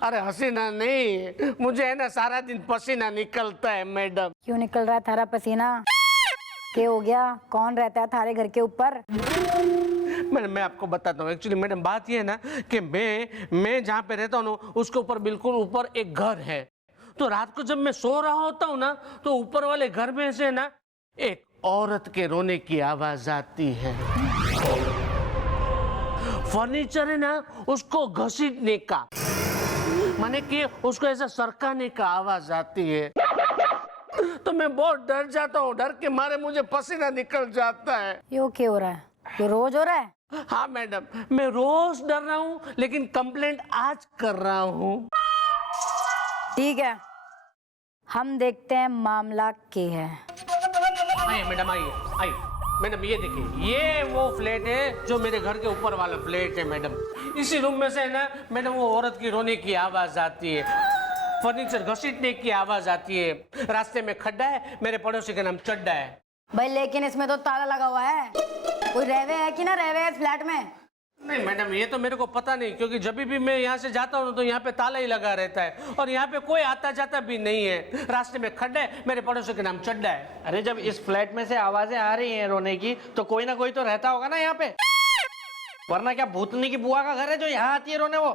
अरे हसीना नहीं, मुझे है ना सारा दिन पसीना निकलता है मैडम। क्यों निकल रहा है थारा पसीना? क्या हो गया? कौन रहता है थारे घर के ऊपर? मैडम मैं आपको बताता हूँ। एक्चुअली मैडम बात ये है ना कि मैं जहाँ पे रहता हूँ ना, उसके ऊपर बिल्कुल ऊपर एक घर है। तो रात को जब मैं सो रहा होता हूँ ना, तो ऊपर वाले घर में से ना एक औरत के रोने की आवाज आती है। फर्नीचर है ना, उसको घसीटने का, माने कि उसको ऐसा सरकाने का आवाज आती है। तो मैं बहुत डर जाता हूँ, डर के मारे मुझे पसीना निकल जाता है। यो क्या हो रहा है? ये रोज हो रहा है? हाँ मैडम, मैं रोज डर रहा हूँ, लेकिन कंप्लेंट आज कर रहा हूँ। ठीक है, हम देखते हैं मामला क्या है। आइए मैडम, आइए आइए। मैडम ये देखिए, ये वो फ्लैट है जो मेरे घर के ऊपर वाला फ्लैट है मैडम। इसी रूम में से ना मैडम वो औरत की रोने की आवाज आती है, फर्नीचर घसीटने की आवाज आती है, रास्ते में खड्डा है, मेरे पड़ोसी का नाम चड्डा है। भाई लेकिन इसमें तो ताला लगा हुआ है, कोई रहवे है कि ना रहवे है इस फ्लैट में? नहीं मैडम, ये तो मेरे को पता नहीं, क्योंकि जब भी मैं यहाँ से जाता हूँ तो यहाँ पे ताला ही लगा रहता है और यहाँ पे कोई आता जाता भी नहीं है। रास्ते में खड्डा है, मेरे पड़ोसी का नाम चड्डा है। अरे जब इस फ्लैट में से आवाजें आ रही हैं रोने की, तो कोई ना कोई तो रहता होगा ना यहाँ पे, वरना क्या भूतनी की बुआ का घर है जो यहाँ आती है रोने वो?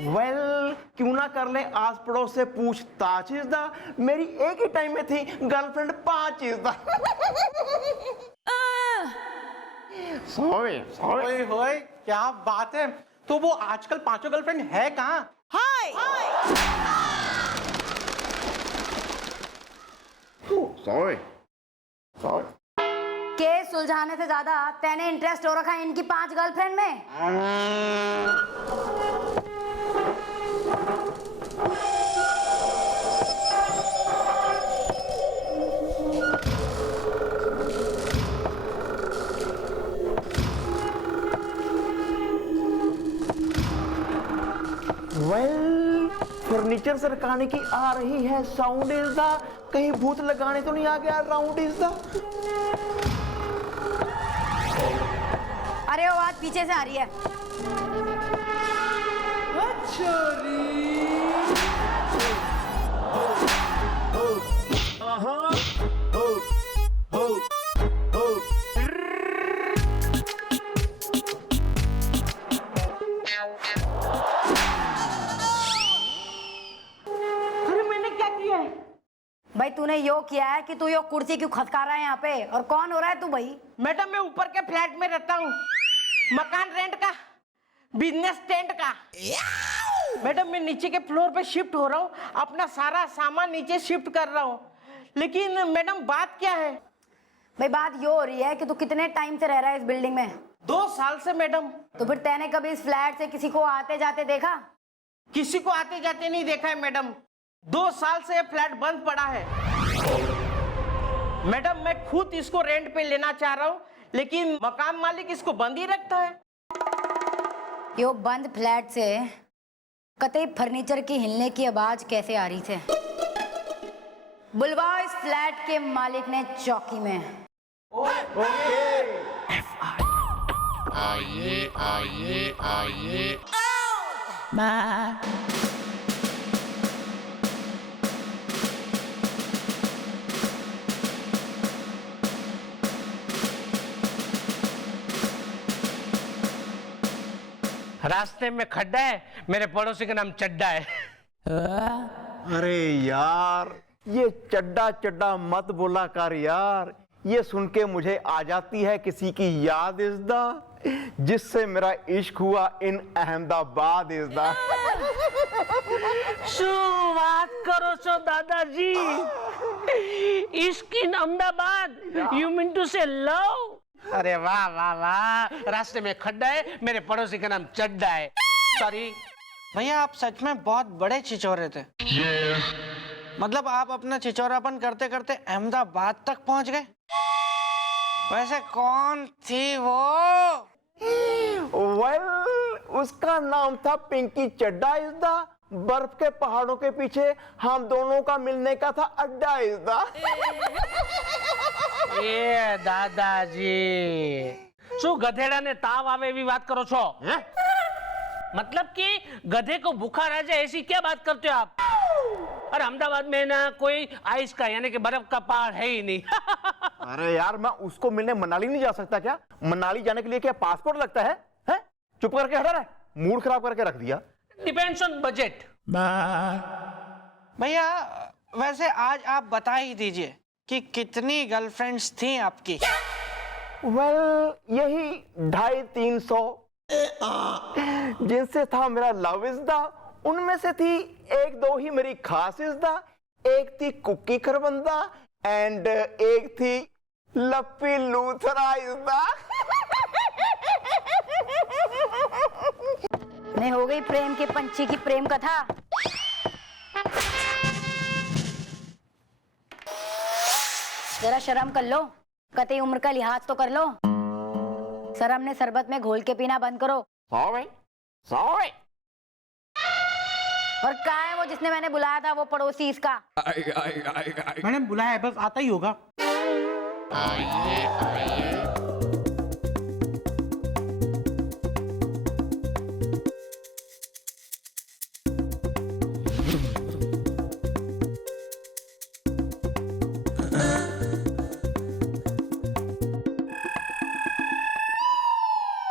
वेल, क्यों ना कर ले आस पड़ोस से पूछताछ। इज़दा मेरी एक ही टाइम में थी गर्लफ्रेंड 5। इज़दा ओए होए, क्या बात है। तो वो आजकल 5 गर्लफ्रेंड है कहाँ? सॉरी केस सुलझाने से ज्यादा तेने इंटरेस्ट हो रखा है इनकी 5 गर्लफ्रेंड में। वेल, फर्नीचर सरकाने की आ रही है साउंड। इज़दा कहीं भूत लगाने तो नहीं आ गया राउंड। इज़दा अरे वो आवाज पीछे से आ रही है। भाई तूने यो किया है कि तू यो कुर्सी क्यों खटका रहा है यहाँ पे, और कौन हो रहा है तू भाई? मैडम मैं ऊपर के फ्लैट में रहता हूँ, मकान रेंट का, बिजनेस टेंट का। मैडम मैं नीचे के फ्लोर पे शिफ्ट हो रहा हूँ, अपना सारा सामान नीचे शिफ्ट कर रहा हूँ। लेकिन मैडम बात क्या है? भाई बात यो हो रही है कि तू कितने टाइम से रह रहा है इस बिल्डिंग में? 2 साल से मैडम। तो फिर तैने कभी इस फ्लैट से किसी को आते जाते देखा? किसी को आते जाते नहीं देखा है मैडम। 2 साल से ये फ्लैट बंद पड़ा है। मैडम मैं खुद इसको रेंट पे लेना चाह रहा हूँ, लेकिन मकान मालिक इसको बंद ही रखता है। यो बंद फ्लैट से कतई फर्नीचर की हिलने की आवाज कैसे आ रही थी? बुलवाओ इस फ्लैट के मालिक ने चौकी में। आइए आइए आइए। रास्ते में खड्डा है, मेरे पड़ोसी का नाम चड्डा है। अरे यार, ये चड्डा चड्डा मत बोला कर यार। ये सुन के मुझे आ जाती है किसी की याद। इज़दा जिससे मेरा इश्क हुआ इन अहमदाबाद। इज़दा શું વાત કરો છો દાદાજી? इश्क इन अहमदाबाद, यू मीन टू से लव? अरे वाह वाह वाह, रास्ते में खड्डा है, मेरे पड़ोसी का नाम चड्डा है। सॉरी भैया आप सच में बहुत बड़े छिछोरे थे। मतलब आप अपना छिछोरापन करते करते अहमदाबाद तक पहुंच गए। वैसे कौन थी वो? वेल, उसका नाम था पिंकी चड्डा। इज़दा बर्फ के पहाड़ों के पीछे हम दोनों का मिलने का था अड्डा। इज़दा એ દાદાજી, શું ગધેડાને તાવ આવે એવી વાત કરો છો? मतलब कि गधे को बुखार आ जाए ऐसी क्या बात करते हो आप? और अहमदाबाद में ना कोई आइस का यानी कि बर्फ का पहाड़ है ही नहीं। अरे यार, मैं उसको मिलने मनाली नहीं जा सकता क्या? मनाली जाने के लिए क्या पासपोर्ट लगता है? हैं? चुप करके हटा रहा है, मूड खराब करके रख दिया। Depends on budget. भैया वैसे आज आप बता ही दीजिए कि कितनी गर्लफ्रेंड्स थी आपकी? वेल, यही 250-300 जिनसे था मेरा लव। इज़दा उनमें से थी 1-2 ही मेरी खास। इज़दा एक थी कुकी खरबंदा एंड एक थी लप्पी लूथरा इज़दा। नहीं हो गई प्रेम के पंछी की प्रेम कथा। जरा शर्म कर लो, कतई उम्र का लिहाज तो कर लो। शर्म ने शरबत में घोल के पीना बंद करो। सॉरी। और कहाँ है वो जिसने मैंने बुलाया था, वो पड़ोसी इसका? मैडम बुलाया है, बस आता ही होगा।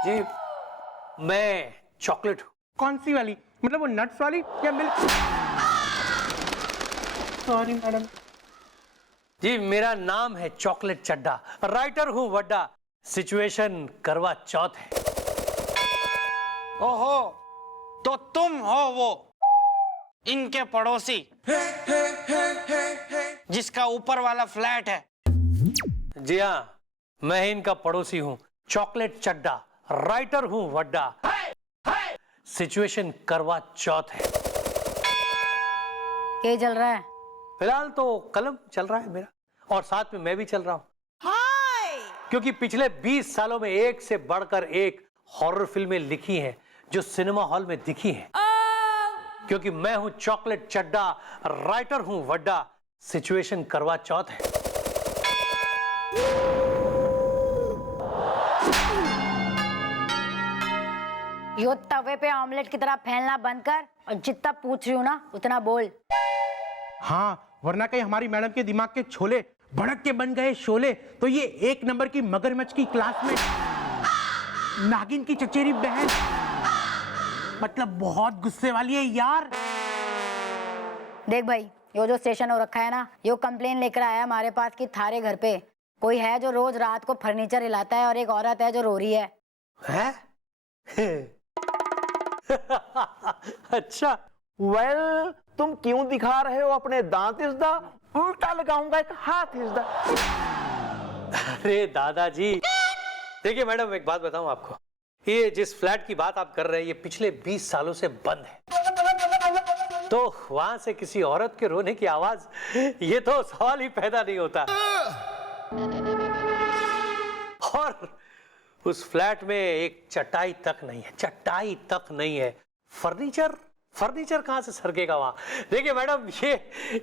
जी मैं चॉकलेट हूँ। कौन सी वाली? मतलब वो नट्स वाली या मिल्क? Sorry madam. जी मेरा नाम है चॉकलेट चड्डा, राइटर हूँ वड्डा, सिचुएशन करवा चौथ है। ओहो, तो तुम हो वो इनके पड़ोसी जिसका ऊपर वाला फ्लैट है? जी हाँ, मैं इनका पड़ोसी हूँ, चॉकलेट चड्डा, राइटर हूँ वड्डा, सिचुएशन करवा चौथ है। क्या चल रहा है? फिलहाल तो कलम चल रहा है मेरा, और साथ में मैं भी चल रहा हूँ। क्योंकि पिछले 20 सालों में एक से बढ़कर एक हॉरर फिल्में लिखी हैं जो सिनेमा हॉल में दिखी हैं। क्योंकि मैं हूं चॉकलेट चड्डा, राइटर हूं वड्डा, सिचुएशन करवा चौथ है। यो तवे पे ऑमलेट की तरह फैलना बंद कर और जितना पूछ रही हूँ ना उतना बोल। हाँ, वरना कहीं हमारी मैडम के दिमाग के छोले भड़क के बन गए शोले तो ये 1 नंबर की मगरमच्छ की क्लास में नागिन की चचेरी बहन, मतलब बहुत गुस्से वाली है यार। देख भाई, यो जो स्टेशन हो रखा है ना, यो कंप्लेन लेकर आया हमारे पास कि थारे घर पे कोई है जो रोज रात को फर्नीचर हिलाता है और एक औरत है जो रो रही है। हैं? अच्छा, वेल तुम क्यों दिखा रहे हो अपने दांत इज़दा? उल्टा लगाऊंगा एक हाथ इज़दा। अरे दादाजी, देखिए मैडम, एक बात बताऊं आपको, ये जिस फ्लैट की बात आप कर रहे हैं ये पिछले 20 सालों से बंद है, तो वहां से किसी औरत के रोने की आवाज, ये तो सवाल ही पैदा नहीं होता। और उस फ्लैट में एक चटाई तक नहीं है, चटाई तक नहीं है। फर्नीचर कहां से सरकेगा वहां? देखिए मैडम,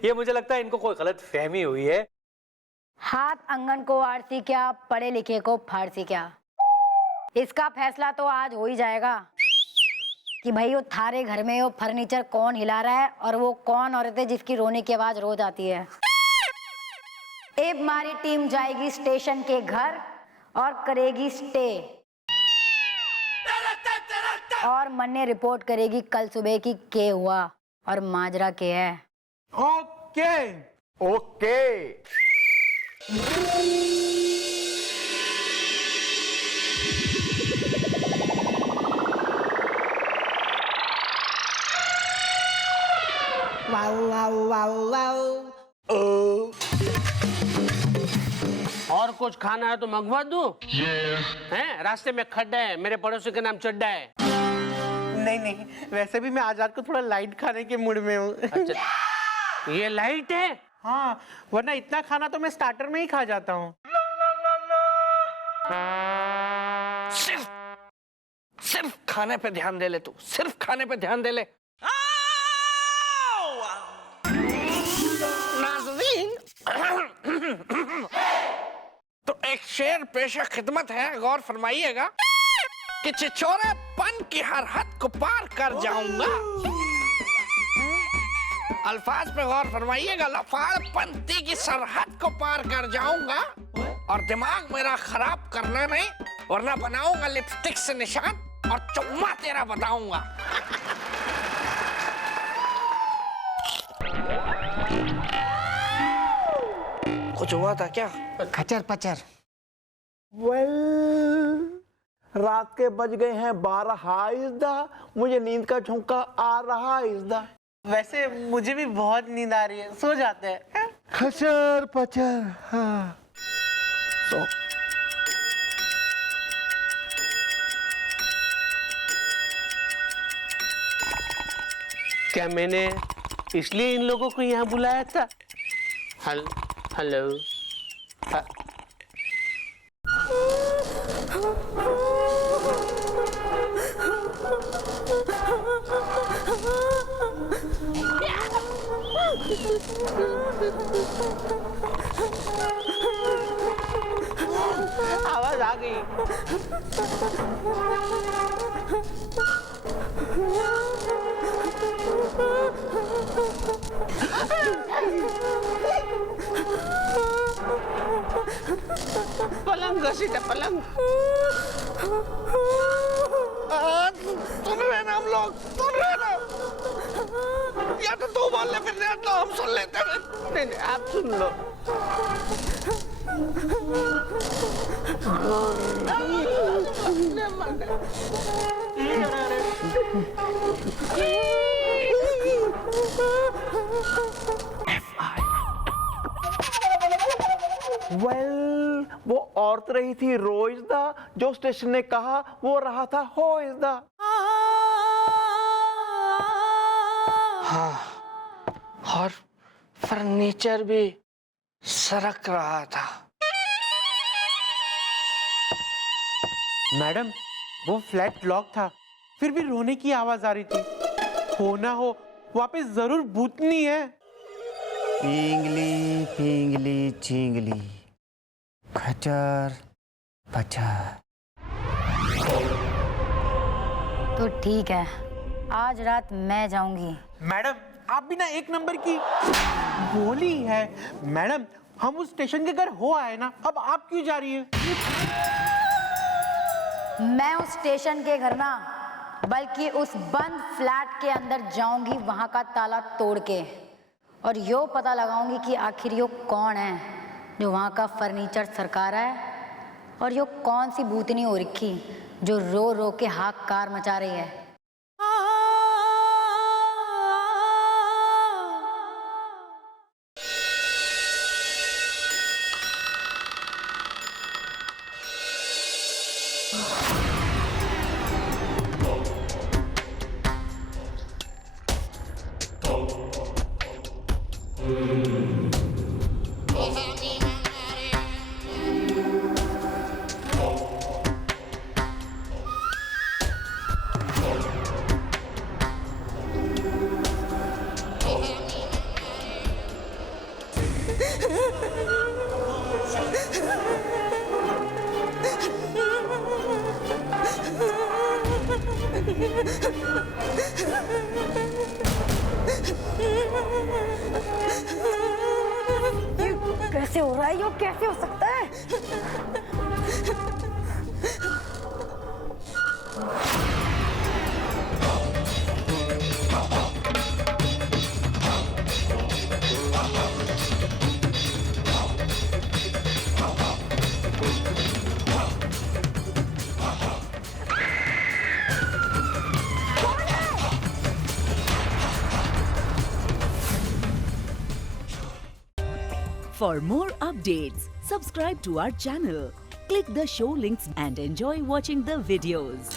ये मुझे लगता है इनको कोई गलत फहमी हुई है। हाथ अंगन को आरसी क्या, पढ़े लिखे को फारसी क्या, इसका फैसला तो आज हो ही जाएगा कि भाई वो थारे घर में वो फर्नीचर कौन हिला रहा है और वो कौन औरत है जिसकी रोने की आवाज रोज आती है। अब हमारी टीम जाएगी स्टेशन के घर और करेगी स्टे, और मन्ने रिपोर्ट करेगी कल सुबह की के हुआ और माजरा के है। Okay okay. Wow, wow, wow, wow. और कुछ खाना है तो मंगवा दूं? हैं? रास्ते में खड्डा है, मेरे पड़ोसी का नाम चड्डा है। नहीं, वैसे भी मैं आज रात को थोड़ा लाइट खाने के मूड में हूँ। अच्छा, ये लाइट है? हाँ, वरना इतना खाना तो मैं स्टार्टर में ही खा जाता हूँ। सिर्फ खाने पे ध्यान दे ले तू, सिर्फ खाने पे ध्यान दे ले। नाज़रीन, तो एक शेर पेशा खिदमत है, गौर फरमाइएगा कि चिचोरेपन की हर हद को पार कर जाऊंगा। अल्फाज पे गौर फरमाइएगा, लफाड़पंती की सरहद को पार कर जाऊंगा और दिमाग मेरा खराब करना नहीं, वरना बनाऊंगा लिपस्टिक से निशान और चुम्मा तेरा बताऊंगा। कुछ हुआ था क्या? खचर पचर। वेल रात के बज गए हैं 12 इज़दा, मुझे नींद का झोंका आ रहा इज़दा। वैसे मुझे भी बहुत नींद आ रही है, सो जाते हैं। खचर पचर, हाँ। सो क्या मैंने इसलिए इन लोगों को यहाँ बुलाया था? हेलो। आवाज आ गई। पलंग घसीटा पलंग। सुन रहे ना हम लोग, सुन रहे ना? या तो तू बोल ले, फिर तो हम सुन लेते हैं। नहीं, आप सुन लो। वेल, वो औरत रही थी रोइजदा, जो स्टेशन ने कहा वो रहा था होइजदा। हाँ, और फर्नीचर भी सरक रहा था। मैडम, वो फ्लैट लॉक था, फिर भी रोने की आवाज आ रही थी। हो ना हो वहाँ पे जरूर भूतनी है। पिंगली पिंगली चिंगली, खचर पचर। तो ठीक है, आज रात मैं जाऊंगी। मैडम, आप भी ना एक नंबर की बोली है। मैडम, हम उस स्टेशन के घर हो आए ना, अब आप क्यों जा रही हैं? मैं उस स्टेशन के घर ना, बल्कि उस बंद फ्लैट के अंदर जाऊंगी, वहां का ताला तोड़ के, और यो पता लगाऊंगी कि आखिर यो कौन है जो वहां का फर्नीचर सरका रहा है, और यो कौन सी भूतनी हो रखी जो रो रो के हाहाकार मचा रही है। कैसे हो रहा है? यो कैसे हो सकता है? For more updates, subscribe to our channel, click the show links and enjoy watching the videos.